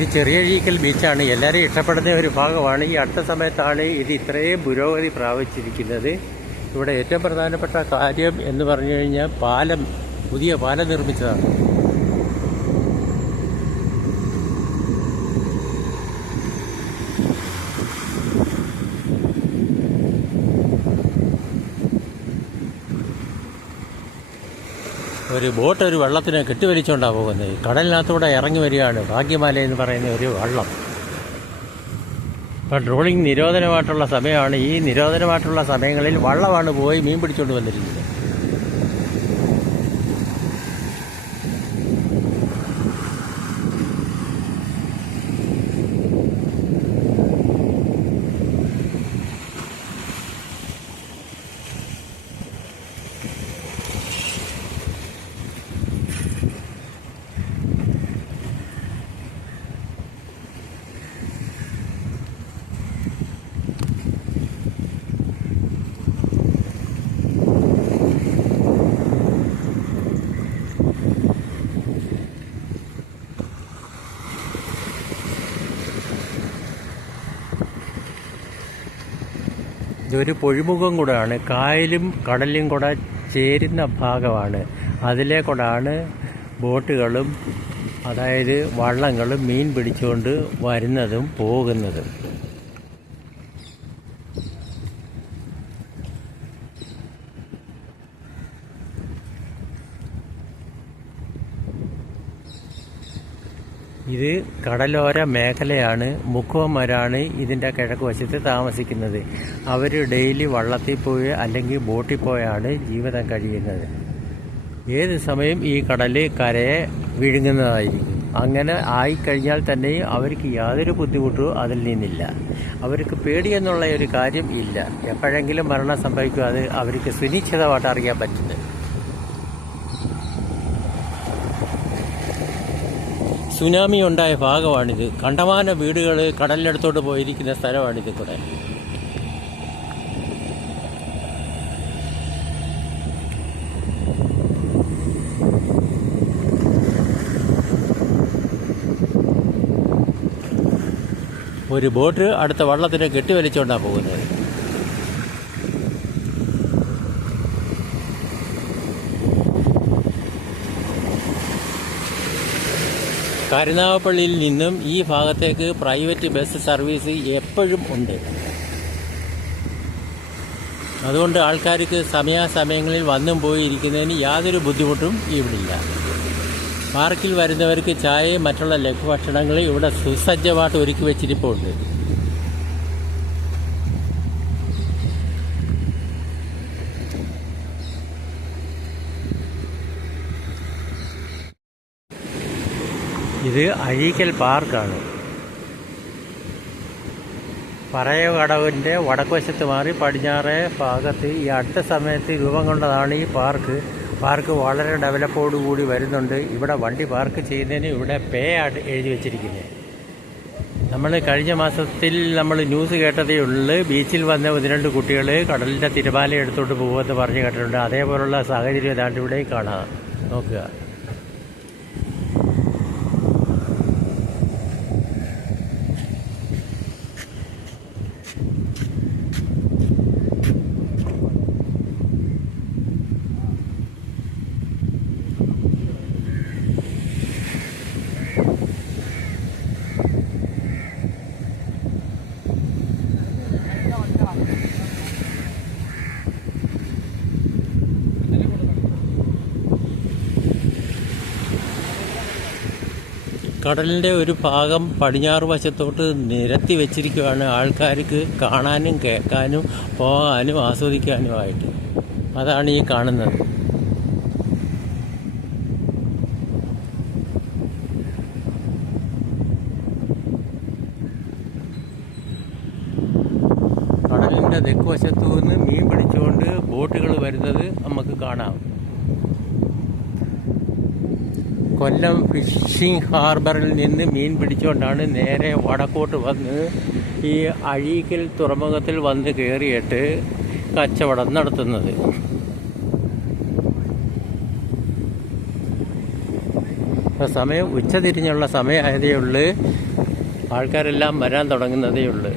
ഇത് ചെറിയഴീക്കൽ ബീച്ചാണ്. എല്ലാവരും ഇഷ്ടപ്പെടുന്ന ഒരു ഭാഗമാണ്. ഈ അടുത്ത സമയത്താണ് ഇത് ഇത്രയും പുരോഗതി പ്രാപിച്ചിരിക്കുന്നത്. ഇവിടെ ഏറ്റവും പ്രധാനപ്പെട്ട കാര്യം എന്ന് പറഞ്ഞു കഴിഞ്ഞാൽ പുതിയ പാലം നിർമ്മിച്ചതാണ്. ഒരു ബോട്ട് ഒരു വെള്ളത്തിന് കെട്ടിവലിച്ചുകൊണ്ടാണ് പോകുന്നത്. കടലിനകത്തൂടെ ഇറങ്ങി വരികയാണ് ഭാഗ്യമാല എന്ന് പറയുന്ന ഒരു വള്ളം. ഇപ്പം ട്രോളിംഗ് നിരോധനമായിട്ടുള്ള സമയമാണ്. ഈ നിരോധനമായിട്ടുള്ള സമയങ്ങളിൽ വള്ളമാണ് പോയി മീൻ പിടിച്ചുകൊണ്ട് വന്നിരിക്കുന്നത്. ഇതൊരു പൊഴിമുഖം കൂടെയാണ്. കായലും കടലും കൂടെ ചേരുന്ന ഭാഗമാണ്. അതിലെ കൂടാണ് ബോട്ടുകളും അതായത് വള്ളങ്ങളും മീൻ പിടിച്ചുകൊണ്ട് വരുന്നതും പോകുന്നതും. ഇത് കടലോര മേഖലയാണ്. മുക്കുവന്മാരാണ് ഇതിൻ്റെ കിഴക്ക് വശത്ത് താമസിക്കുന്നത്. അവർ ഡെയിലി വള്ളത്തിൽ പോയി അല്ലെങ്കിൽ ബോട്ടിൽ പോയാണ് ജീവിതം കഴിയുന്നത്. ഏത് സമയം ഈ കടൽ കരയെ വിഴുങ്ങുന്നതായിരിക്കും. അങ്ങനെ ആയിക്കഴിഞ്ഞാൽ തന്നെ അവർക്ക് യാതൊരു ബുദ്ധിമുട്ടും അതിൽ നിന്നില്ല. അവർക്ക് പേടിയെന്നുള്ള ഒരു കാര്യം ഇല്ല. എപ്പോഴെങ്കിലും മരണം സംഭവിക്കും, അത് അവർക്ക് സുനിശ്ചിതമായിട്ട് അറിയാൻ പറ്റുന്നത്. സുനാമി ഉണ്ടായ ഭാഗമാണിത്. കണ്ടമാന വീടുകൾ കടലിനടുത്തോട്ട് പോയിരിക്കുന്ന സ്ഥലമാണിത്. കൂടെ ഒരു ബോട്ട് അടുത്ത വള്ളത്തിനെ കെട്ടിവലിച്ചുകൊണ്ടാണ് പോകുന്നത്. കരുനാഗപ്പള്ളിയിൽ നിന്നും ഈ ഭാഗത്തേക്ക് പ്രൈവറ്റ് ബസ് സർവീസ് എപ്പോഴും ഉണ്ട്. അതുകൊണ്ട് ആൾക്കാർക്ക് സമയാസമയങ്ങളിൽ വന്നും പോയി ഇരിക്കുന്നതിന് യാതൊരു ബുദ്ധിമുട്ടും ഇവിടില്ല. പാർക്കിൽ വരുന്നവർക്ക് ചായയും മറ്റുള്ള ലഘുഭക്ഷണങ്ങളും ഇവിടെ സുസജ്ജമായിട്ട് ഒരുക്കി വെച്ചിരിപ്പുണ്ട്. ഇത് അഴീക്കൽ പാർക്കാണ്. പറയകടവിൻ്റെ വടക്കുവശത്ത് മാറി പടിഞ്ഞാറേ ഭാഗത്ത് ഈ അടുത്ത സമയത്ത് രൂപം കൊണ്ടതാണ് ഈ പാർക്ക്. പാർക്ക് വളരെ ഡെവലപ്പോടുകൂടി വരുന്നുണ്ട്. ഇവിടെ വണ്ടി പാർക്ക് ചെയ്യുന്നതിന് ഇവിടെ പേ ആയിട്ട് എഴുതി വച്ചിരിക്കുന്നത്. നമ്മൾ കഴിഞ്ഞ മാസത്തിൽ ന്യൂസ് കേട്ടതേ ഉള്ളൂ. ബീച്ചിൽ വന്ന 12 കുട്ടികൾ കടലിൻ്റെ തിരമാല എടുത്തോട്ട് പോകുമെന്ന് പറഞ്ഞ് കേട്ടിട്ടുണ്ട്. അതേപോലുള്ള സാഹചര്യം ഏതാണ്ട് ഇവിടെയും കാണാം. നോക്കുക. കടലിൻ്റെ ഒരു ഭാഗം പടിഞ്ഞാറ് വശത്തോട്ട് നിരത്തി വെച്ചിരിക്കുകയാണ്. ആൾക്കാർക്ക് കാണാനും കേൾക്കാനും പോകാനും ആസ്വദിക്കാനുമായിട്ട്. അതാണ് ഈ കാണുന്നത്. കടലിൻ്റെ തെക്ക് വശത്തു നിന്ന് മീൻ പിടിച്ചുകൊണ്ട് ബോട്ടുകൾ വരുന്നത് നമുക്ക് കാണാം. കൊല്ലം ഫിഷിംഗ് ഹാർബറിൽ നിന്ന് മീൻ പിടിച്ചുകൊണ്ടാണ് നേരെ വടക്കോട്ട് വന്ന് ഈ അഴീക്കൽ തുറമുഖത്തിൽ വന്ന് കയറിയിട്ട് കച്ചവടം നടത്തുന്നത്. അപ്പോൾ സമയം ഉച്ചതിരിഞ്ഞുള്ള സമയമായതേ ഉള്ളൂ. ആൾക്കാരെല്ലാം വരാൻ തുടങ്ങുന്നതേ ഉള്ളൂ.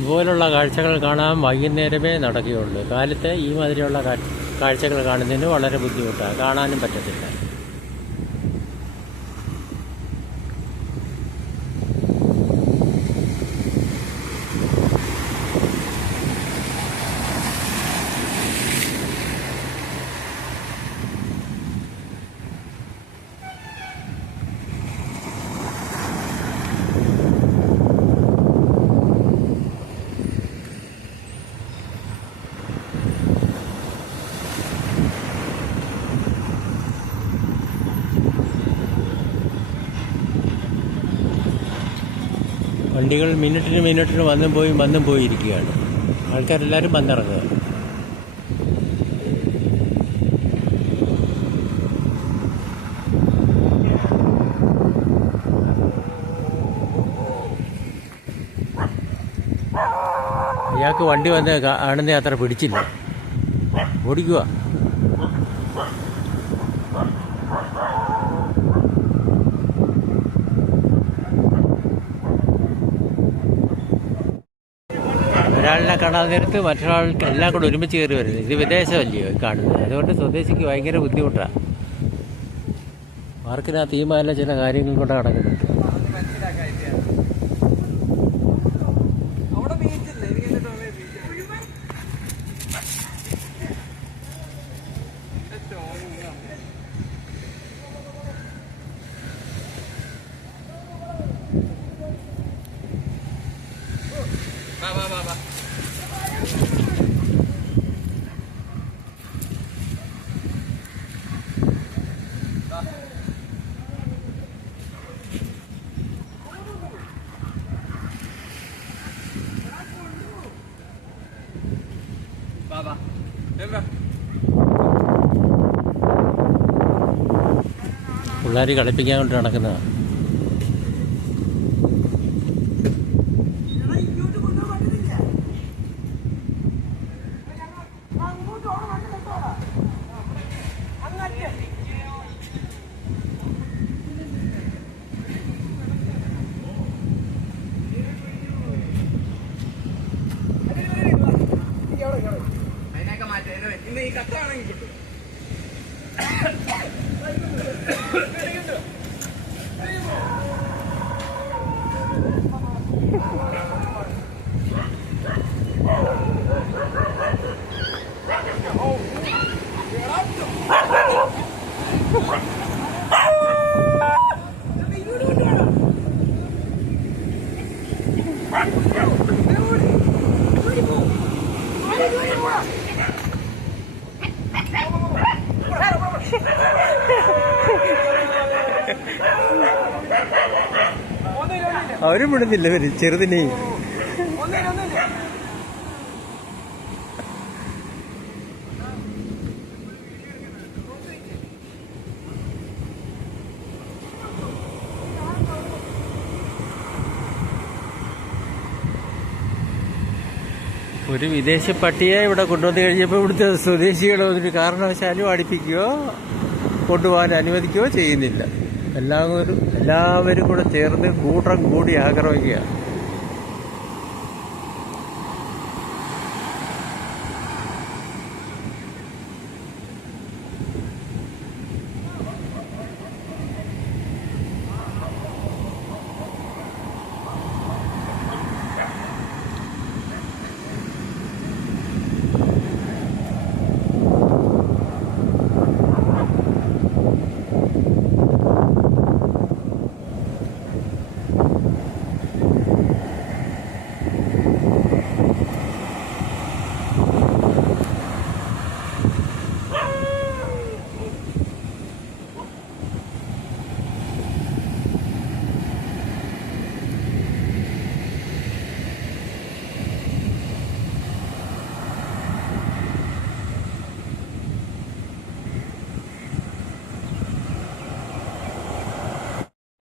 ഇതുപോലുള്ള കാഴ്ചകൾ കാണാൻ വൈകുന്നേരമേ നടക്കുകയുള്ളൂ. കാലത്ത് ഈ മാതിരിയുള്ള കാഴ്ചകൾ കാണുന്നതിന് വളരെ ബുദ്ധിമുട്ടാണ്, കാണാനും പറ്റത്തില്ല. വണ്ടികൾ മിനിറ്റിന് വന്നും പോയിരിക്കുകയാണ്. ആൾക്കാരെല്ലാവരും വന്നിറങ്ങുക. ഇയാൾക്ക് വണ്ടി വന്ന് കാണുന്ന അത്ര പിടിച്ചില്ല, ഓടിക്കുക. ഒരാളിനെ കാണാൻ നേരത്ത് മറ്റൊരാൾക്ക് എല്ലാം കൂടെ ഒരുമിച്ച് കയറി വരുന്നത്. ഇത് വിദേശമല്ലയോ കാണുന്നത്, അതുകൊണ്ട് സ്വദേശിക്ക് ഭയങ്കര ബുദ്ധിമുട്ടാണ്. പാർക്കിനകത്ത് ഈ മാതിരി ചില കാര്യങ്ങൾ കൊണ്ട് നടക്കുന്നുണ്ട്. പിള്ളേർ കളിപ്പിക്കാൻ കൊണ്ട് നടക്കുന്നതാണ്. അതിനൊക്കെ മാറ്റം ഇന്ന് ഈ കത്താണെങ്കിൽ കിട്ടും. അവരും വിടുന്നില്ല, ഇവര് ചെറുതിനെയും. ഒരു വിദേശ പട്ടിയെ ഇവിടെ കൊണ്ടുവന്ന് കഴിഞ്ഞപ്പോൾ ഇവിടുത്തെ സ്വദേശികളെ ഒരു കാരണവശാലും അടുപ്പിക്കുകയോ കൊണ്ടുപോകാൻ അനുവദിക്കുകയോ ചെയ്യുന്നില്ല. എല്ലാവരും കൂടെ ചേർന്ന് കൂട്ടം കൂടി ആക്രമിക്കുക.